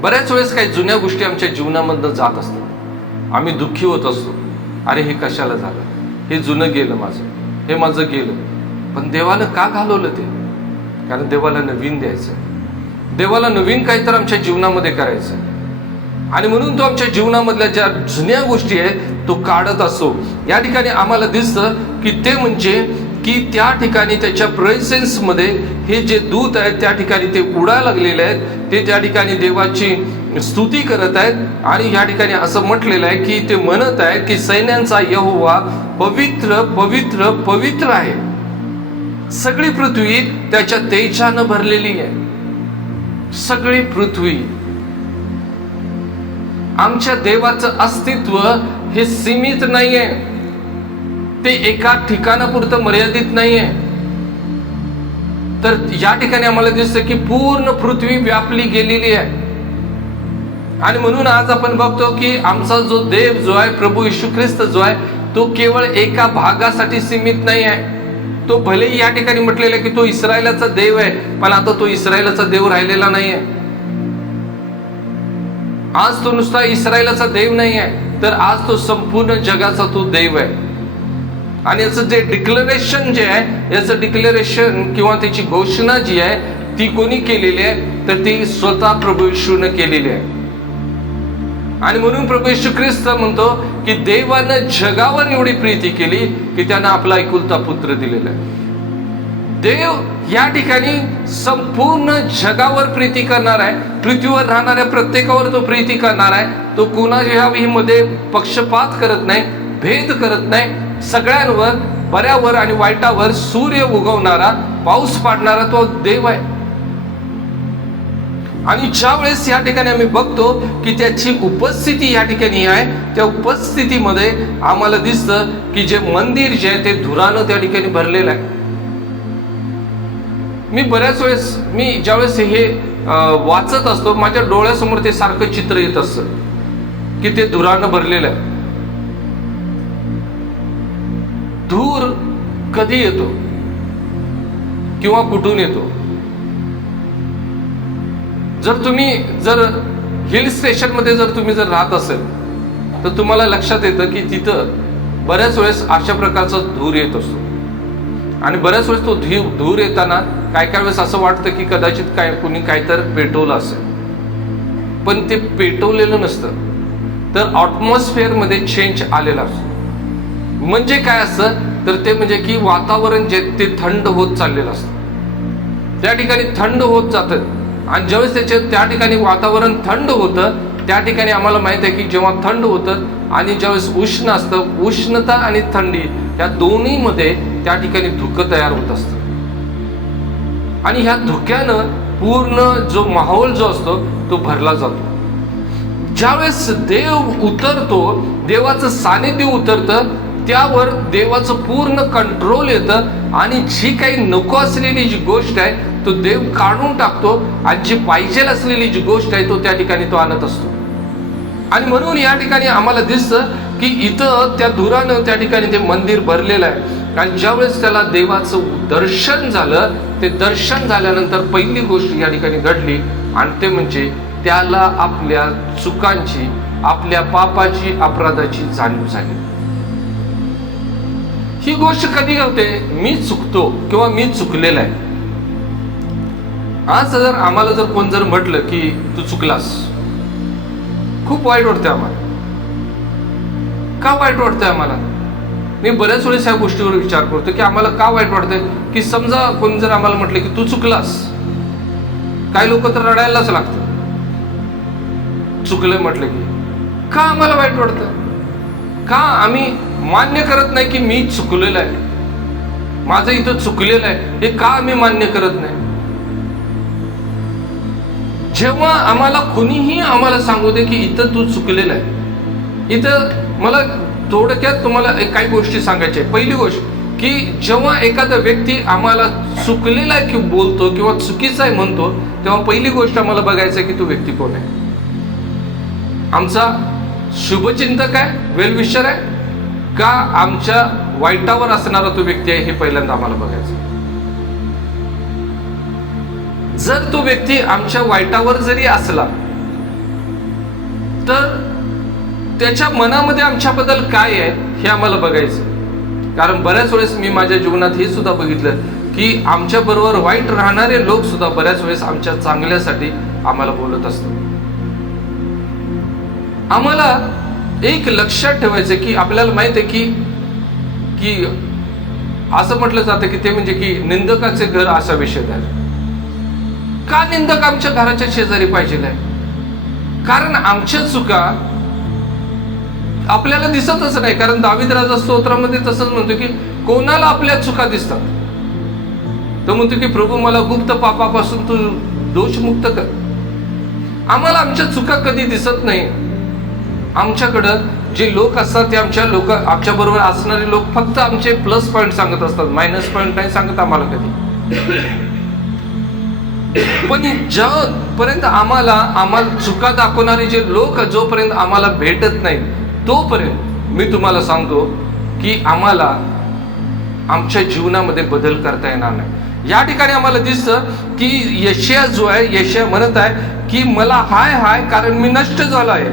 बऱ्याच वेळेस काही जुन्या गोष्टी आमच्या जीवनामधनं जात असतात. आम्ही दुःखी होत असतो. अरे हे कशाला झालं? हे जुनं गेलं माझं. हे माझं गेलं. पण देवानं का घालवलं ते? कारण देवाला नवीन द्यायचं. देवाला नवीन काही तर आमच्या जीवनामध्ये करायचं. आणि म्हणून तो आमच्या जीवनामधल्या ज्या जुन्या गोष्टी आहेत तो काढत असतो या ठिकाणी आम्हाला दिसतं की ते म्हणजे की त्या ठिकाणी त्याच्या प्रेझेन्समध्ये हे जे दूत आहेत त्या ठिकाणी ते उडा लागलेले आहेत. ते त्या ठिकाणी देवाची स्तुती करत आहेत. आणि या ठिकाणी असं म्हटलेलं आहे की ते म्हणत आहेत की सैन्यांचा यहोवा पवित्र पवित्र पवित्र आहे. सगळी पृथ्वी त्याच्या तेजानं भरलेली आहे. सगळी पृथ्वी. आमच्या देवाचं अस्तित्व हे सीमित नाहीये. ते एका ठिकाणापुरतं मर्यादित नाहीये. तर या ठिकाणी आम्हाला दिसतं की पूर्ण पृथ्वी व्यापली गेलेली आहे. आणि म्हणून आज आपण बघतो की आमचा जो देव जो आहे प्रभू यशू ख्रिस्त जो आहे तो केवळ एका भागासाठी सीमित नाही आहे. तो भलेही या ठिकाणी म्हटलेला आहे की तो इस्रायलाचा देव आहे पण आता तो इस्रायलाचा देव राहिलेला नाही आहे आज तो नुसता इस्रायलाचा देव नाही आहे तर आज तो संपूर्ण जगाचा तो देव आहे. आणि याचं जे डिक्लरेशन जे आहे याचं डिक्लरेशन किंवा त्याची घोषणा जी आहे ती कोणी केलेली आहे? तर ती स्वतः प्रभू येशूनं केलेली आहे. आणि म्हणून प्रभू येशू ख्रिस्त म्हणतो की देवानं जगावर एवढी प्रीती केली की त्यानं आपला एकुलता पुत्र दिलेला आहे. देव या ठिकाणी संपूर्ण जगावर प्रीती करणार आहे. पृथ्वीवर राहणाऱ्या प्रत्येकावर तो प्रीती करणार आहे. तो कोणाच्याही मध्ये पक्षपात करत नाही भेद करत नाही. सगळ्यांवर बऱ्यावर आणि वाईटावर सूर्य उगवणारा पाऊस पाडणारा तो देव आहे. आणि ज्या वेळेस या ठिकाणी आम्ही बघतो की त्याची उपस्थिती या ठिकाणी आहे त्या उपस्थितीमध्ये आम्हाला दिसतं की जे मंदिर जे आहे ते धुरानं त्या ठिकाणी भरलेलं आहे. मी बऱ्याच वेळेस मी ज्यावेळेस हे वाचत असतो माझ्या डोळ्यासमोर ते सारखं चित्र येत असतं की ते धुरानं भरलेलं आहे. धूर कधी येतो? किंवा कुठून येतो? जर तुम्ही जर हिल स्टेशनमध्ये जर तुम्ही जर राहत असेल तर तुम्हाला लक्षात येतं की तिथं बऱ्याच वेळेस अशा प्रकारचा धूर येत असतो. आणि बऱ्याच वेळेस तो धीव धूर येताना काय काय वेळेस असं वाटतं की कदाचित काय कुणी काय तर पेटवलं असेल. पण ते पेटवलेलं नसतं. तर ऑटमॉस्फिअरमध्ये चेंज आलेला असतो. म्हणजे काय असतं तर ते म्हणजे की वातावरण जे ते थंड होत चाललेलं असतं. त्या ठिकाणी थंड होत जातं. आणि ज्यावेळेस त्याचे त्या ठिकाणी वातावरण थंड होतं त्या ठिकाणी आम्हाला माहीत आहे की जेव्हा थंड होतं आणि ज्यावेळेस उष्ण असतं उष्णता आणि थंडी या दोन्हीमध्ये त्या ठिकाणी धुकं तयार होत असतं. आणि ह्या धुक्यानं पूर्ण जो माहोल जो असतो तो भरला जातो. ज्यावेळेस देव उतरतो देवाचं सानिध्य उतरतं त्यावर देवाचं पूर्ण कंट्रोल येतं. आणि जी काही नको असलेली जी गोष्ट आहे तो देव काढून टाकतो. आणि जी पाहिजे असलेली जी गोष्ट आहे तो त्या ठिकाणी तो आणत असतो. आणि म्हणून या ठिकाणी आम्हाला दिसतं की इथं त्या धुरानं त्या ठिकाणी ते मंदिर भरलेलं आहे. आणि ज्यावेळेस त्याला देवाचं दर्शन झालं ते दर्शन झाल्यानंतर पहिली गोष्ट या ठिकाणी घडली. आणि ते म्हणजे त्याला आपल्या चुकांची आपल्या पापाची अपराधाची जाणीव झाली. ही गोष्ट कधी होते मी चुकतो किंवा मी चुकलेला आहे. आज जर आम्हाला जर कोण जर म्हटलं की तू चुकलास खूप वाईट वाटतंय आम्हाला. का वाईट वाटतंय आम्हाला? मी बऱ्याच वेळेस ह्या गोष्टीवर विचार करतो की आम्हाला का वाईट वाटतंय? की समजा कोणी जर आम्हाला म्हटलं की तू चुकलास काही लोक तर रडायलाच लागतं चुकलं म्हटलं की. का आम्हाला वाईट वाटतं का आम्ही मान्य करत नाही की मी चुकलेलं आहे. माझं इथं चुकलेलं आहे. हे का आम्ही मान्य करत नाही? जेव्हा आम्हाला कुणीही आम्हाला सांगू दे की इथं तू चुकलेलं आहे. इथं मला थोडक्यात तुम्हाला एक काही गोष्टी सांगायच्या आहे. पहिली गोष्ट की जेव्हा एखादा व्यक्ती आम्हाला चुकलेला आहे की बोलतो किंवा चुकीचा आहे म्हणतो तेव्हा पहिली गोष्ट आम्हाला बघायचं आहे की तो व्यक्ती कोण आहे? आमचा शुभचिंतक आहे वेलविशर आहे का आमच्या वाईटावर असणारा तो व्यक्ती आहे हे पहिल्यांदा आम्हाला बघायचं जर तो व्यक्ती आमच्या वाईटावर जरी असला तर त्याच्या मनामध्ये आमच्याबद्दल काय आहे हे आम्हाला बघायचं कारण बऱ्याच वेळेस मी माझ्या जीवनात हे सुद्धा बघितलं की आमच्या बरोबर वाईट राहणारे लोक सुद्धा बऱ्याच वेळेस आमच्या चांगल्यासाठी आम्हाला बोलत असतात. आम्हाला एक लक्षात ठेवायचं की आपल्याला माहीत आहे की की असं म्हटलं जातं की ते म्हणजे की निंदकाचे घर असा विषय आहे का निंदक आमच्या घराच्या शेजारी पाहिजे कारण आमच्या चुका आपल्याला दिसतच नाही. कारण दाविद राजा स्तोत्रामध्ये तसंच म्हणतो की कोणाला आपल्या चुका दिसतात? तो म्हणतो की प्रभू मला गुप्त पापापासून तू दोषमुक्त कर. आम्हाला आमच्या चुका कधी दिसत नाही. आमच्याकडं जे लोक असतात ते आमच्या लोक आमच्याबरोबर असणारे लोक फक्त आमचे प्लस पॉईंट सांगत असतात. मायनस पॉईंट नाही सांगत आम्हाला कधी. पण ज्यापर्यंत आम्हाला आम्हाला चुका दाखवणारे जे लोक जोपर्यंत आम्हाला भेटत नाही तोपर्यंत मी तुम्हाला सांगतो की आम्हाला आमच्या जीवनामध्ये बदल करता येणार नाही. या ठिकाणी आम्हाला दिसतं की यशया जो आहे यशया म्हणत आहे की मला हाय हाय कारण मी नष्ट झालो आहे.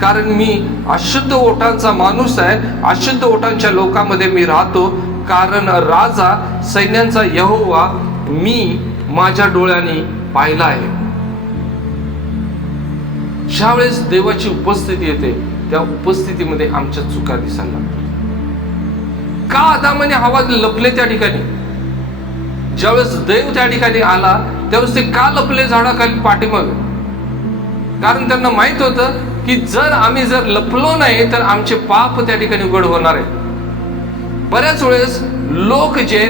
कारण मी अशुद्ध ओठांचा माणूस आहे. अशुद्ध ओठांच्या लोकांमध्ये मी राहतो. कारण राजा सैन्यांचा यहोवा मी माझ्या डोळ्यांनी पाहिला आहे. ज्यावेळेस देवाची उपस्थिती येते त्या उपस्थितीमध्ये आमच्या चुका दिसायला लागतात. का आदामाने हवा लपले त्या ठिकाणी? ज्यावेळेस देव त्या ठिकाणी आला त्यावेळेस ते का लपले झाडाखाली पाठीमाग? कारण त्यांना माहीत होतं की जर आम्ही जर लपलो नाही तर आमचे पाप त्या ठिकाणी उघड होणार आहे. बऱ्याच वेळेस लोक जे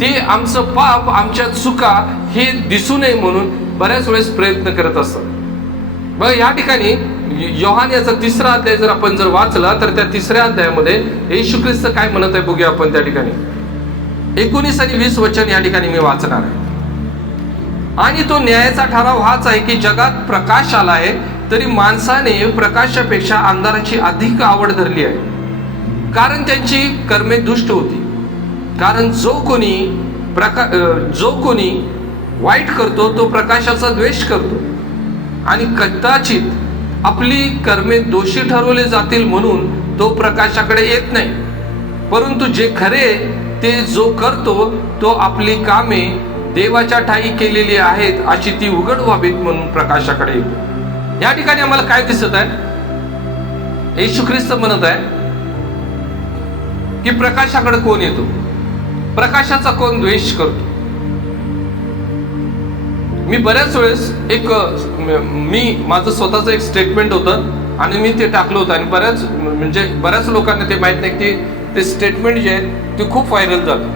ते आमचं पाप आमच्या चुका हे दिसू नये म्हणून बऱ्याच वेळेस प्रयत्न करत असतात. बघ या ठिकाणी योहान याचा तिसरा अध्याय जर आपण जर वाचला तर त्या तिसऱ्या अध्यायामध्ये येशू ख्रिस्त काय म्हणत आहे बघूया आपण त्या ठिकाणी. एकोणीस आणि वीस वचन या ठिकाणी मी वाचणार आहे. आणि तो न्यायाचा ठराव हाच आहे की जगात प्रकाश आला आहे तरी माणसाने प्रकाशापेक्षा अंधाराची अधिक आवड धरली आहे. कारण त्यांची कर्मे दुष्ट होती. कारण जो कोणी प्रका जो कोणी वाईट करतो तो प्रकाशाचा द्वेष करतो. आणि कदाचित आपली कर्मे दोषी ठरवले जातील म्हणून तो प्रकाशाकडे येत नाही. परंतु जे खरे ते जो करतो तो आपली कामे देवाच्या ठाई केलेली आहेत अशी ती उघड व्हावीत म्हणून प्रकाशाकडे येतो. या ठिकाणी आम्हाला काय दिसत आहे? येशू ख्रिस्त म्हणत आहे की प्रकाशाकडे कोण येतो? प्रकाशाचा कोण द्वेष करतो? मी बऱ्याच वेळेस एक मी माझं स्वतःचं एक स्टेटमेंट होतं आणि मी ते टाकलं होतं आणि बऱ्याच म्हणजे बऱ्याच लोकांना ते माहीत नाही की ते स्टेटमेंट जे आहे ते खूप व्हायरल जातं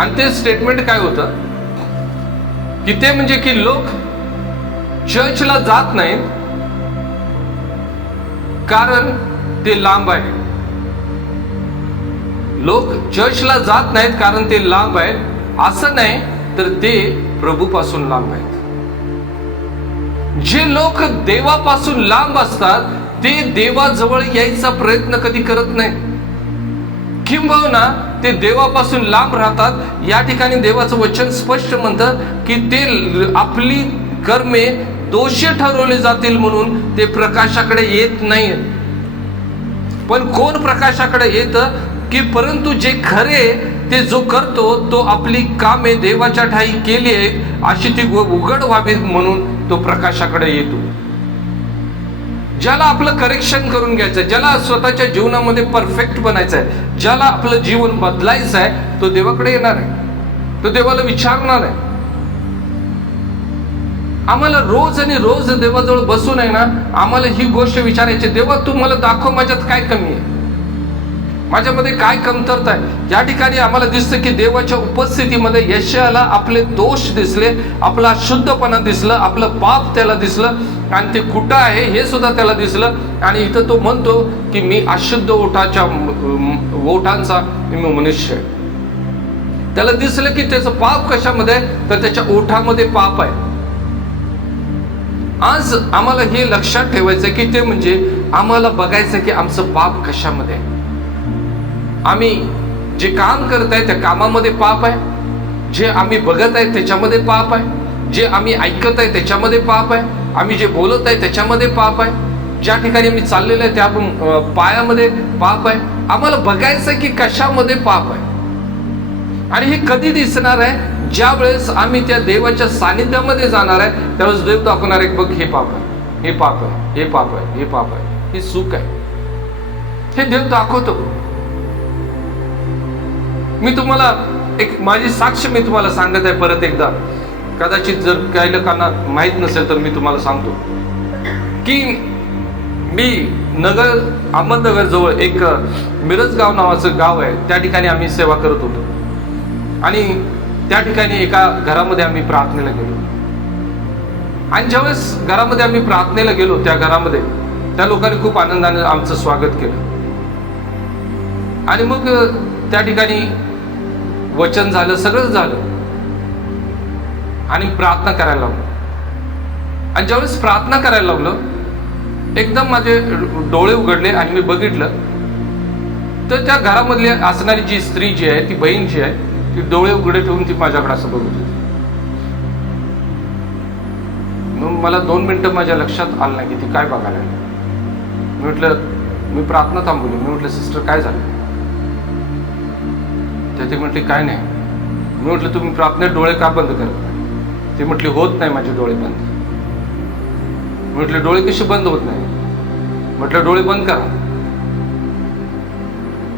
आणि ते स्टेटमेंट काय होतं? की ते म्हणजे की लोक चर्चला जात नाहीत. कारण ते लांब आहे लोक चर्चला जात नाहीत कारण ते लांब आहेत. असं नाही तर ते प्रभूपासून लांब आहेत. जे लोक देवापासून लांब असतात ते देवाजवळ यायचा प्रयत्न कधी करत नाही किंबहुना ते देवापासून लांब राहतात. या ठिकाणी देवाचं वचन स्पष्ट म्हणतं की ते आपली कर्मे दोषी ठरवले जातील म्हणून ते प्रकाशाकडे येत नाही. पण कोण प्रकाशाकडे येतं? की परंतु जे खरे ते जो करतो तो आपली कामे देवाच्या ठाई केली आहेत अशी ती उघड व्हावी म्हणून तो प्रकाशाकडे येतो. ज्याला आपलं करेक्शन करून घ्यायचं ज्याला स्वतःच्या जीवनामध्ये परफेक्ट बनायचं आहे ज्याला आपलं जीवन बदलायचं आहे तो देवाकडे येणार आहे. तो देवाला विचारणार आहे. आम्हाला रोज आणि रोज देवाजवळ बसून आहे ना आम्हाला ही गोष्ट विचारायची देवा तू मला दाखव माझ्यात काय कमी आहे? माझ्यामध्ये काय कमतरता आहे? या ठिकाणी आम्हाला दिसतं की देवाच्या उपस्थितीमध्ये यशयाला आपले दोष दिसले आपला शुद्धपणा दिसलं आपलं पाप त्याला दिसलं आणि ते कुठं आहे हे सुद्धा त्याला दिसलं. आणि इथं तो म्हणतो की मी अशुद्ध ओठाच्या ओठांचा मी मनुष्य आहे. त्याला दिसलं की त्याचं पाप कशामध्ये तर त्याच्या ओठामध्ये पाप आहे. आज आम्हाला हे लक्षात ठेवायचं की ते म्हणजे आम्हाला बघायचं की आमचं पाप कशामध्ये आहे. आम्ही जे काम करत आहे त्या कामामध्ये पाप आहे जे आम्ही बघत आहे त्याच्यामध्ये पाप आहे जे आम्ही ऐकत आहे त्याच्यामध्ये पाप आहे आम्ही जे बोलत आहे त्याच्यामध्ये पाप आहे ज्या ठिकाणी आम्ही चाललेलो आहे त्या पायामध्ये पाप आहे आम्हाला बघायचं आहे की कशामध्ये पाप आहे आणि हे कधी दिसणार आहे ज्या वेळेस आम्ही त्या देवाच्या सानिध्यामध्ये जाणार आहे त्यावेळेस देव दाखवणार आहे बघ हे पाप आहे हे पाप आहे हे पाप आहे हे पाप आहे हे सुख आहे हे देव दाखवतो मी तुम्हाला एक माझी साक्ष मी तुम्हाला सांगत आहे परत एकदा. कदाचित जर काही लोकांना माहीत नसेल तर मी तुम्हाला सांगतो. की मी नगर अहमदनगर जवळ एक मिरजगाव नावाचं गाव आहे. त्या ठिकाणी आम्ही सेवा करत होतो. आणि त्या ठिकाणी एका घरामध्ये आम्ही प्रार्थनेला गेलो. आणि ज्यावेळेस घरामध्ये आम्ही प्रार्थनेला गेलो त्या घरामध्ये त्या लोकांनी खूप आनंदाने आमचं स्वागत केलं. आणि मग त्या ठिकाणी वचन झालं सगळं झालं. आणि प्रार्थना करायला लागलो आणि ज्यावेळेस प्रार्थना करायला लागलो एकदम माझे डोळे उघडले आणि मी बघितलं तर त्या घरामधली असणारी जी स्त्री जी आहे ती बहीण जी आहे ती डोळे उघडे ठेवून ती माझ्याकडे असं बघत होती. मग मला दोन मिनटं माझ्या लक्षात आलं नाही की ती काय बघायला मी म्हटलं मी प्रार्थना थांबवली. मी म्हटलं सिस्टर काय झालं? तर ते म्हटले काय नाही. मी म्हटलं तुम्ही प्रार्थनेत डोळे का बंद करत ते म्हटले म्हटली होत नाही माझे डोळे बंद. मी म्हटले डोळे कसे बंद होत नाही? म्हटलं डोळे बंद करा.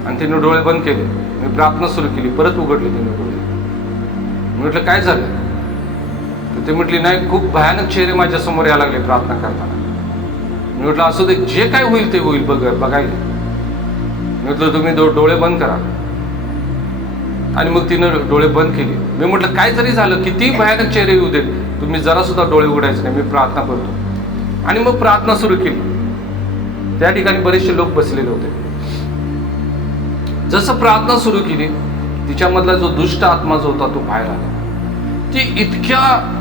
आणि तिने डोळे बंद केले. मी प्रार्थना सुरू केली परत उघडले तिने डोळे. मी म्हटलं काय झालं? तर ते म्हटली नाही खूप भयानक चेहरे माझ्यासमोर यायला लागले प्रार्थना करताना. मी म्हटलं असू दे जे काय होईल ते होईल बघ बघायला. मी म्हटलं तुम्ही डोळे बंद करा. आणि मग तिनं डोळे बंद केले. मी म्हटलं काय जरी झालं? किती भयानक चेहरे येऊ देत? तुम्ही जरा सुद्धा डोळे उघडायचे नाही. मी प्रार्थना करतो. आणि मग प्रार्थना सुरू केली. त्या ठिकाणी बरेचसे लोक बसलेले होते. जसं प्रार्थना सुरू केली तिच्यामधला जो दुष्ट आत्मा जो होता तो बाहेर आला. ती इतक्या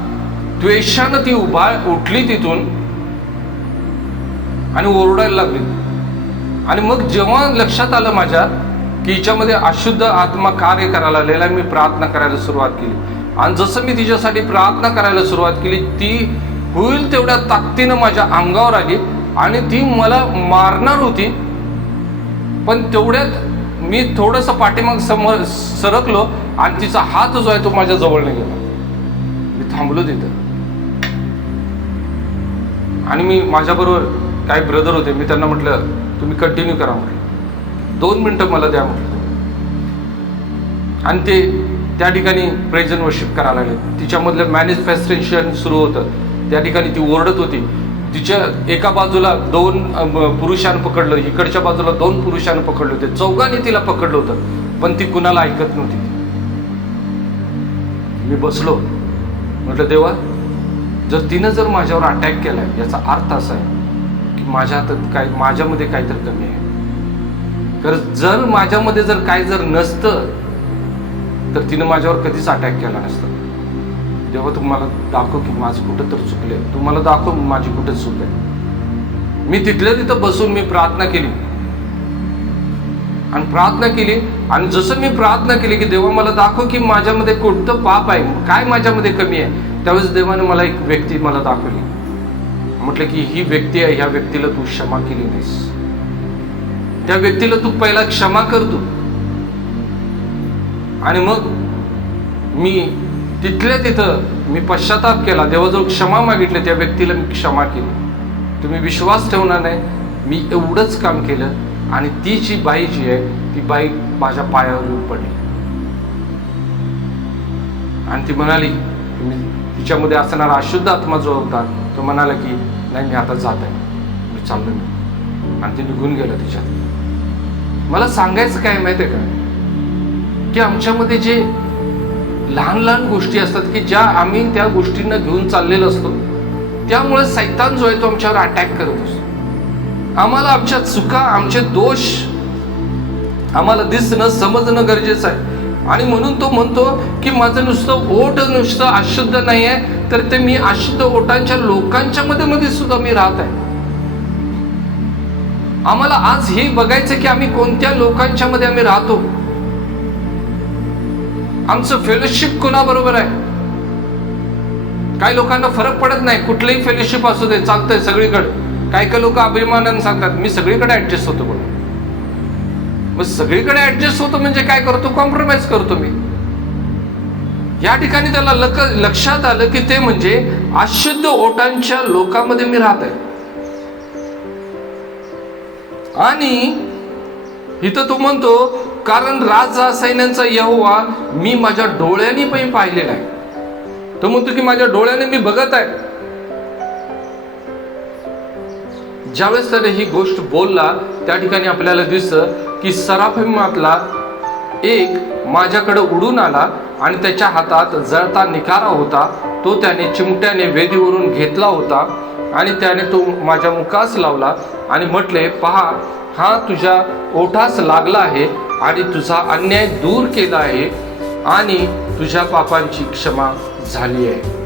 द्वेषानं ती उभा उठली तिथून आणि ओरडायला लागली. आणि मग जेव्हा लक्षात आलं माझ्या की हिच्यामध्ये अशुद्ध आत्मा कार्य करायला लागलेला मी प्रार्थना करायला सुरुवात केली. आणि जसं मी तिच्यासाठी प्रार्थना करायला सुरुवात केली ती होईल तेवढ्या ताकदीनं माझ्या अंगावर आली आणि ती मला मारणार होती. पण तेवढ्यात मी थोडस पाठीमाग समोर सरकलो आणि तिचा हात जो आहे तो माझ्या जवळ नाही गेला. मी थांबलो तिथं. आणि मी माझ्याबरोबर काही ब्रदर होते मी त्यांना म्हटलं तुम्ही कंटिन्यू करा म्हटलं दोन मिनटं मला द्या म्हटलं आणि ते त्या ठिकाणी प्रेजन वर्शिप करायला लागले. तिच्यामधलं मॅनिफेस्टेशन सुरू होतं. त्या ठिकाणी ती ओरडत होती. तिच्या एका बाजूला दोन पुरुषांना पकडलं. इकडच्या बाजूला दोन पुरुषांना पकडले होते. चौघांनी तिला पकडलं होतं. पण ती कुणाला ऐकत नव्हती. मी बसलो. म्हटलं देवा जर तिनं जर माझ्यावर अटॅक केलाय याचा अर्थ असा आहे की माझ्या हातात काय माझ्यामध्ये काहीतरी कमी आहे. तर जर माझ्यामध्ये जर काय जर नसतं तर तिनं माझ्यावर कधीच अटॅक केला नसतं. तेव्हा तुम्हाला दाखव की माझं कुठं तर चुकले तुम्हाला दाखव माझी कुठं चूक आहे. मी तिथल्या तिथं बसून मी प्रार्थना केली. आणि प्रार्थना केली आणि जसं मी प्रार्थना केली की देवा मला दाखव की माझ्यामध्ये कोणतं पाप आहे काय माझ्यामध्ये कमी आहे त्यावेळेस देवाने मला एक व्यक्ती मला दाखवली. म्हटलं की ही व्यक्ती आहे ह्या व्यक्तीला तू क्षमा केली नाहीस. त्या व्यक्तीला तू पहिला क्षमा करतो आणि मग मी तिथल्या तिथं मी पश्चाताप केला. देवाजवळ क्षमा मागितली त्या व्यक्तीला मी क्षमा केली. तुम्ही विश्वास ठेवणार नाही. मी एवढंच काम केलं आणि ती जी बाई जी आहे ती बाई माझ्या पायावर येऊन पडली. आणि ती म्हणाली तुम्ही तिच्यामध्ये असणारा अशुद्ध आत्मा जो होता तो म्हणाला की नाही मी आता जात आहे. मी चाललो मी. आणि ते निघून गेलं तिच्यात. मला सांगायचं काय माहिती आहे का? की आमच्यामध्ये जे लहान लहान गोष्टी असतात की ज्या आम्ही त्या गोष्टींना घेऊन चाललेलो असतो त्यामुळे सैतान जो आहे तो आमच्यावर अटॅक करत असतो. आम्हाला आमच्या चुका आमचे दोष आम्हाला दिसणं समजणं गरजेचं आहे. आणि म्हणून तो म्हणतो की माझं नुसतं ओट नुसतं अशुद्ध नाही आहे तर ते मी अशुद्ध ओटांच्या लोकांच्या मध्ये मध्ये सुद्धा मी राहत आहे. आम्हाला आज हे बघायचं की आम्ही कोणत्या लोकांच्या मध्ये आम्ही राहतो? आमचं फेलोशिप कोणाबरोबर आहे? काही लोकांना फरक पडत नाही. कुठलंही फेलोशिप असू दे चालतंय सगळीकडे. काही काही लोक अभिमानाने सांगतात मी सगळीकडे ऍडजस्ट होतो म्हणून. मग सगळीकडे ऍडजस्ट होतो म्हणजे काय करतो? कॉम्प्रोमाइज करतो मी. या ठिकाणी त्याला लक लक्षात आलं की ते म्हणजे अशुद्ध ओटांच्या लोकांमध्ये मी राहत आहे आणि इथं तो म्हणतो कारण राजा सैन्यांचा यहोवा मी माझ्या डोळ्यांनी पण पाहिलेला आहे तो म्हणतो की माझ्या डोळ्याने मी बघत आहे. ज्यावेळेस त्याने ही गोष्ट बोलला त्या ठिकाणी आपल्याला दिसतं की सराफिमातला एक माझ्याकडे उडून आला आणि त्याच्या हातात जळता निकारा होता तो त्याने चिमट्याने वेदीवरून घेतला होता. आणि त्याने तो माझ्या मुखास लावला आणि म्हटले पहा हा तुझ्या ओठास लागला आहे आणि तुझा अन्याय दूर केला आहे आणि तुझ्या पापांची क्षमा झाली आहे.